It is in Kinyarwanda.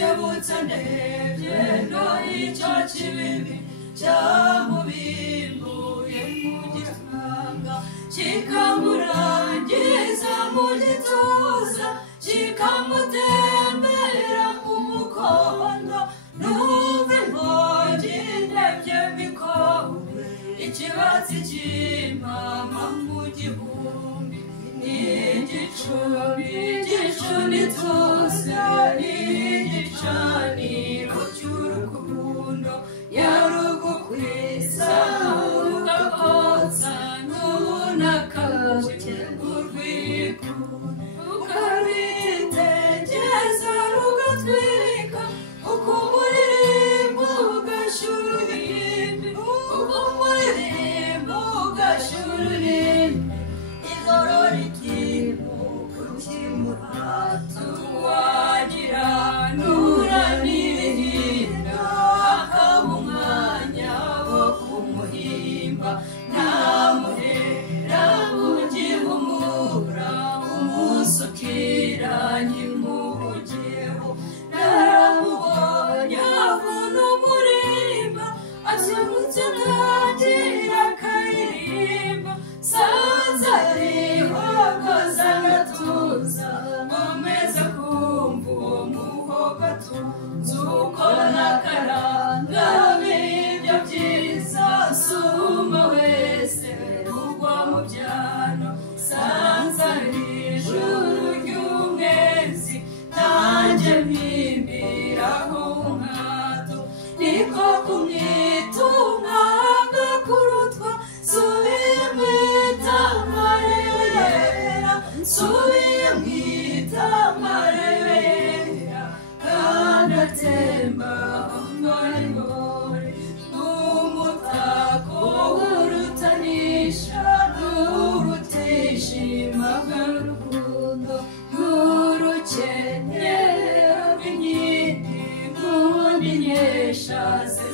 Nakebutse ndebye no icyo kibibi cyamubimbuye mu gihanga kikamurangiza mu gituza kikamutembera ku mukondo numva inkongi ndebye bikowe ikibatsi cy'impama mu gihumbi n'igicumbi igicuni tuza n'igicaniro cy'urukundo yarugukwiza ugakotsa n'unakabuke urwikundo ukarwitegeza rugatwika uko umuririmbo ugashura uruhimbi uko umuririmbo ugashura uruhimbi ijoro rikimuka ukimurata wagira nura n'irihinda hakaba umwanya wo kumuhimba ntamuhera ugihumura umunsi ukiranye mubugeho naramubonye avuna umurimba akemutse ntagira akaririmba sanza rihogoza agatuza nkomeza kumva uwo muhogo atunze uko nakaranga b'ibyo byiza suma wese ugwa mu byano sanza ijuru ry'umwezi nanjye mpimbiraho umwato niko kumwitunga ngakurutwa subiye mwita amarebera subiye mwita amarebera kandi atemba ngorigori n'umutako w'urutanisha n'urutishima bw'urukundo n'urukenyero rw'inkindi n'undi nkesha ze